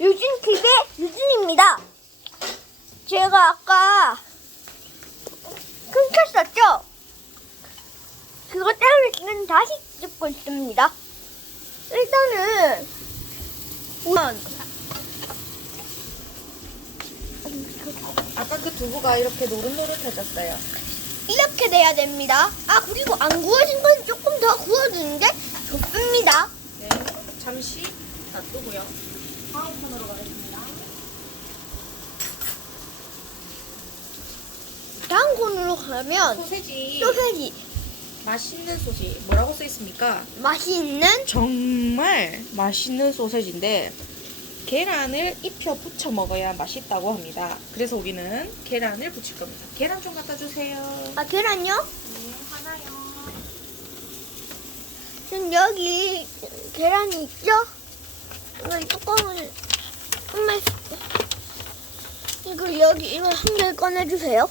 유진TV의 유진입니다. 제가 아까 끊겼었죠? 그거 때문에 지금 다시 찍고 있습니다. 일단은 우선 아까 그 두부가 이렇게 노릇노릇해졌어요. 이렇게 돼야 됩니다. 아, 그리고 안 구워진 건 조금 더 구워주는 게 좋습니다. 네, 잠시 놔두고요. 다음 편으로 가겠습니다. 다음 코너로 가면 소세지 맛있는 소시지. 뭐라고 써 있습니까? 맛있는 정말 맛있는 소세지인데 계란을 입혀 부쳐 먹어야 맛있다고 합니다. 그래서 우리는 계란을 부칠 겁니다. 계란 좀 갖다 주세요. 아, 계란요? 네, 하나요. 지금 여기 계란이 있죠? 이거 뚜껑을 한번 이거 여기 이거 한 개 꺼내주세요.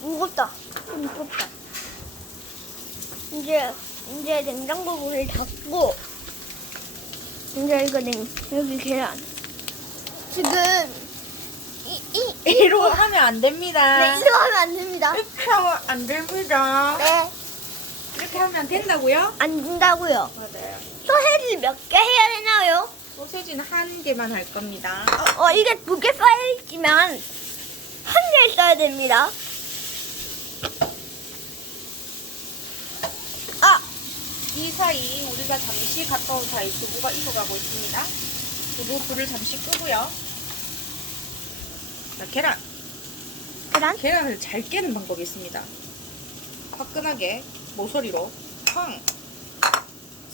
무겁다. 무겁다. 이제 냉장고 문을 닫고 이제 이거 여기 계란 지금 이로 하면 안 됩니다. 네, 이거 하면 안 됩니다. 이렇게 하면 안 됩니다. 네, 이렇게 하면 된다고요? 안 된다고요. 맞아요. 소세지 몇 개 해야 되나요? 소세지는 한 개만 할 겁니다. 이게 2개 쌓여있지만 한 개 써야 됩니다. 이 사이 우리가 잠시 갔다 온 사이 두부가 익어가고 있습니다. 두부 불을 잠시 끄고요. 자, 계란을 잘 깨는 방법이 있습니다. 화끈하게 모서리로 쾅!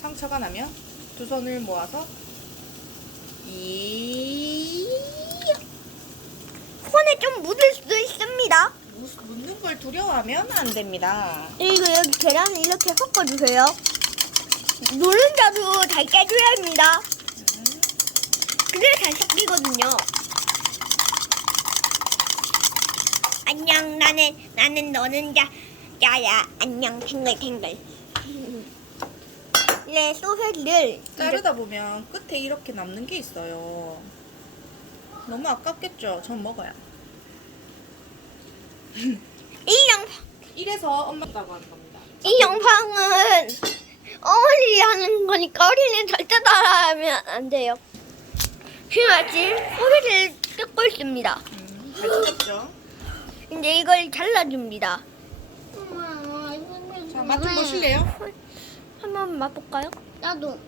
상처가 나면 두 손을 모아서 손에 좀 묻을 수도 있습니다. 묻는 걸 두려워하면 안 됩니다. 그리고 여기 계란을 이렇게 섞어주세요. 노른자도 잘 깨줘야 합니다. 그래야 잘 섞이거든요. 안녕, 나는 너는 야야 안녕 탱글탱글. 네, 소세지를 자르다 보면 끝에 이렇게 남는 게 있어요. 너무 아깝겠죠? 전 먹어요. 이런 이래서 엄마다고 하는 겁니다. 이 영상은 어머니 하는 거니까 어린이는 절대 따라하면 안 돼요. 지금 아침 소세지를 뜯고 있습니다. 잘 뜯었죠? 이제 이걸 잘라줍니다. 자, 맛 좀 보실래요? 한번 맛볼까요? 나도.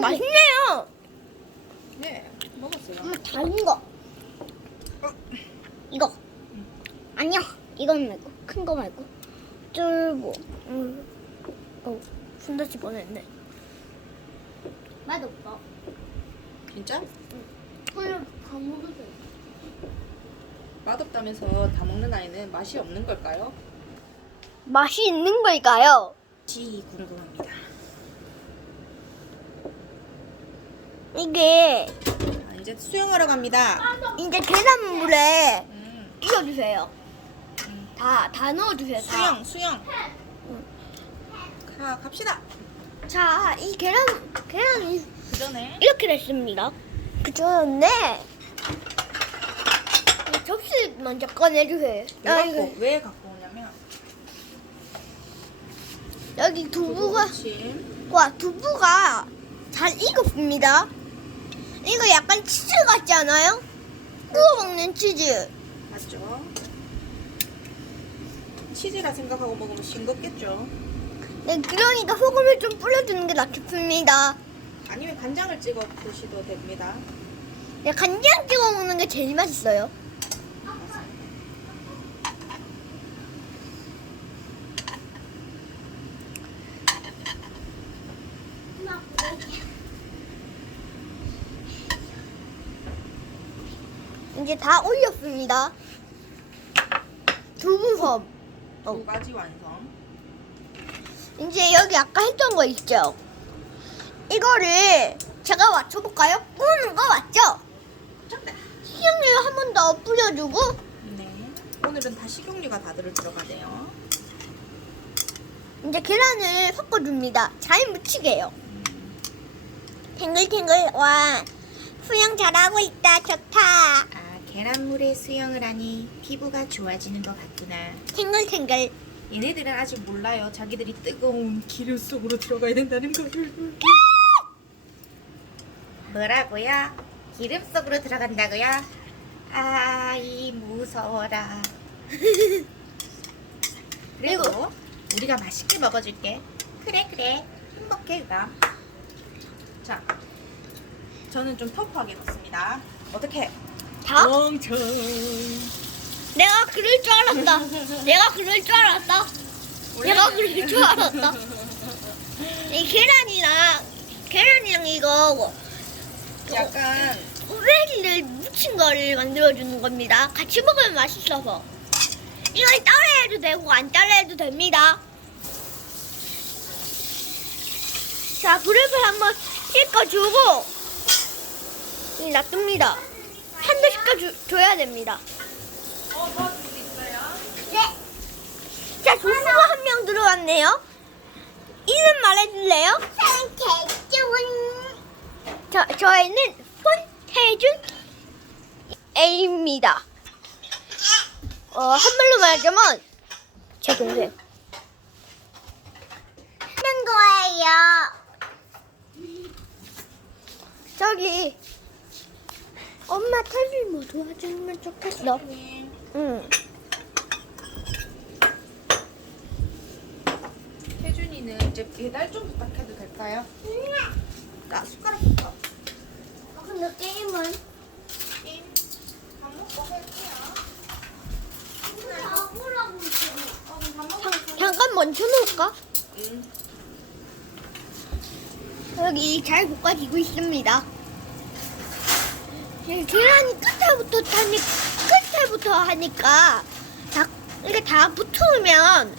맛있네요. 네, 먹었어요. 다른 거. 이거. 아니야. 이건 말고. 큰 거 말고. 쫄보. 순다치 보냈네. 맛없어. 진짜? 그냥 다 먹으세요. 맛없다면서 다 먹는 아이는 맛이 없는 걸까요? 맛이 있는 걸까요? 궁금합니다. 이게 자, 이제 수영하러 갑니다. 이제 계란물에 익어주세요. 다 넣어주세요. 다. 수영. 갑시다. 자, 이 계란이 그 전에 이렇게 됐습니다. 그전에 접시 먼저 꺼내주세요. 왜 갖고 오냐면 여기 두부가 무침. 두부가 잘 익었습니다. 이거 약간 치즈 같지 않아요? 구워 먹는 치즈. 맞죠? 치즈라 생각하고 먹으면 싱겁겠죠? 네, 그러니까 소금을 좀 뿌려주는 게 낫겠습니다. 아니면 간장을 찍어 드셔도 됩니다. 네, 간장 찍어 먹는 게 제일 맛있어요. 이제 다 올렸습니다. 두부섬. 두 가지 완성. 이제 여기 아까 했던 거 있죠? 이거를 제가 맞춰볼까요? 구우는 거 맞죠? 식용유 한 번 더 뿌려주고 네. 오늘은 다 식용유가 다 들어가네요. 이제 계란을 섞어줍니다. 잘 묻히게요. 탱글탱글. 와, 수영 잘하고 있다. 좋다. 아, 계란물에 수영을 하니 피부가 좋아지는 것 같구나. 탱글탱글. 얘네들은 아직 몰라요. 자기들이 뜨거운 기름 속으로 들어가야 된다는 거를. 뭐라고요? 기름 속으로 들어간다고요? 아이 무서워라. 그리고 우리가 맛있게 먹어줄게. 그래 행복해 유가. 자, 저는 좀 터프하게 넣습니다. 어떻게? 다? 멍청. 내가 그럴 줄 알았다. 내가 그럴 줄 알았다. 내가 그럴 줄 알았다. 이 계란이랑 이거 약간 소세지를 묻힌 거를 만들어주는 겁니다. 같이 먹으면 맛있어서. 이걸 따라 해도 되고 안 따라 해도 됩니다. 자, 불을 한번 씻어주고 놔둡니다. 한 대 씻어줘야 됩니다. 도와줄 수 있어요? 네. 자, 조수가 한 명 들어왔네요. 이름 말해줄래요? 손태준. 저희는 손태준 A입니다. 한말로 말하자면 제 동생. 하는 거예요. 저기 엄마 태준 뭐 도와주면 좋겠어. 응. 혜준이는 이제 배달 좀 부탁해도 될까요? 자, 숟가락부터. 근데 게임은? 밥 먹고 할게요. 잠깐 멈춰놓을까? 응. 여기 잘 볶아지고 있습니다. 계란이 끝에부터 하니까 이게 다 붙으면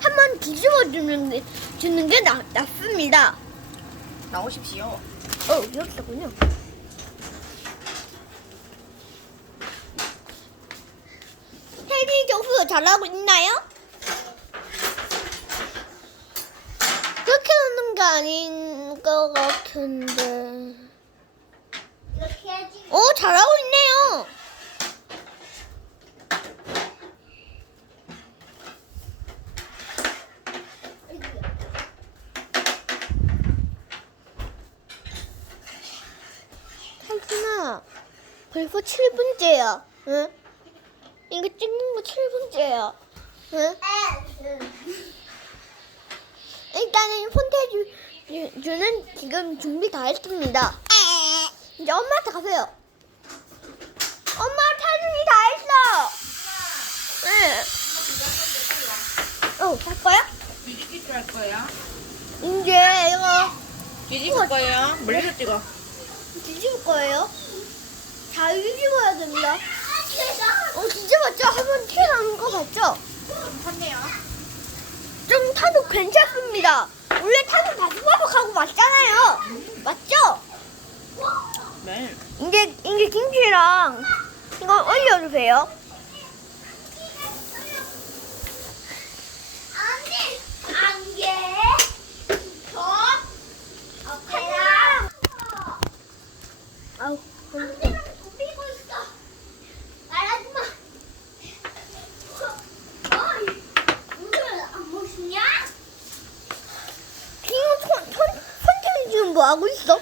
한번 뒤집어 주는 게 낫습니다. 나오십시오. 여기 있었군요. 혜리 조수 잘하고 있나요? 그렇게 하는 게 아닌 것 같은데. 잘하고 있네요. 탈순아, 벌써 7분째야. 응? 이거 찍는 거 7분째야. 응? 일단은 폰테주는 지금 준비 다 했습니다. 이제 엄마한테 가세요. 엄마, 타준이 다 했어. 네. 할 거야? 뒤집기 할 거예요? 이제 이거 뒤집을 거예요? 멀리서 찍어. 뒤집을 거예요. 잘 뒤집어야 됩니다. 뒤집었죠? 한번 튀어나온 거 봤죠? 좀 탔네요. 좀 타도 괜찮습니다. 원래 타도 바삭바삭하고 맞잖아요. 맞죠? 네. 이제 김치랑 이거 올려주세요. 아우. 손톱이 지금 뭐 하고 있어?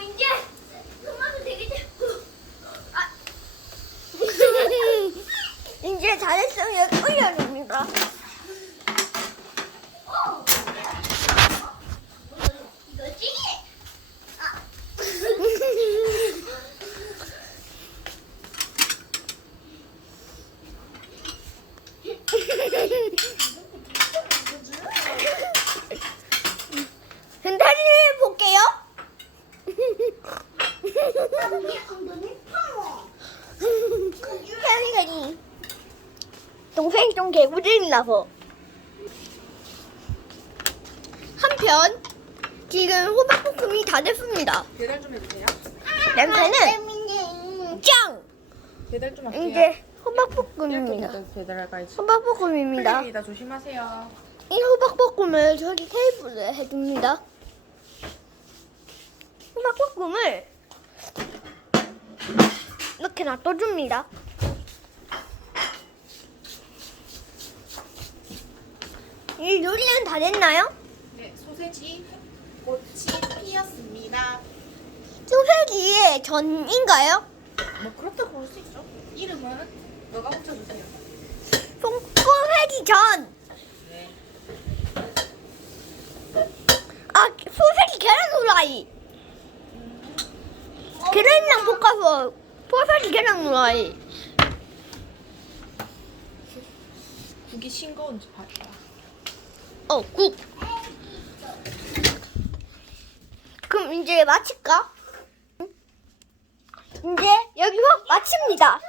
이제 토마토 되게 이제 잘했으면 여기 올려줍니다. 이거지? 다시 볼게요. 현이가 동생이 좀 개구쟁이라서. 한편 지금 호박볶음이 다 됐습니다. 배달 좀 해주세요. 냄새는 짱! 배달 좀 할게요. 이제 호박볶음입니다. 배달할 거 있어. 호박볶음입니다. 입니다. 조심하세요. 이 호박볶음을 저기 테이블에 해둡니다. 호박볶음을 이렇게 놔둬줍니다. 이 요리는 다 됐나요? 네, 소세지 꽃이 피었습니다. 소세지의 전인가요? 뭐 그렇다고 볼 수 있죠. 이름은 너가 붙여주세요. 소세지 전! 네. 아, 소세지 계란 후라이! 계란이랑 볶아서 소세지 계란 후라이. 국이 싱거운지 봐라. 국. 그럼 이제 마칠까? 이제 여기서 마칩니다.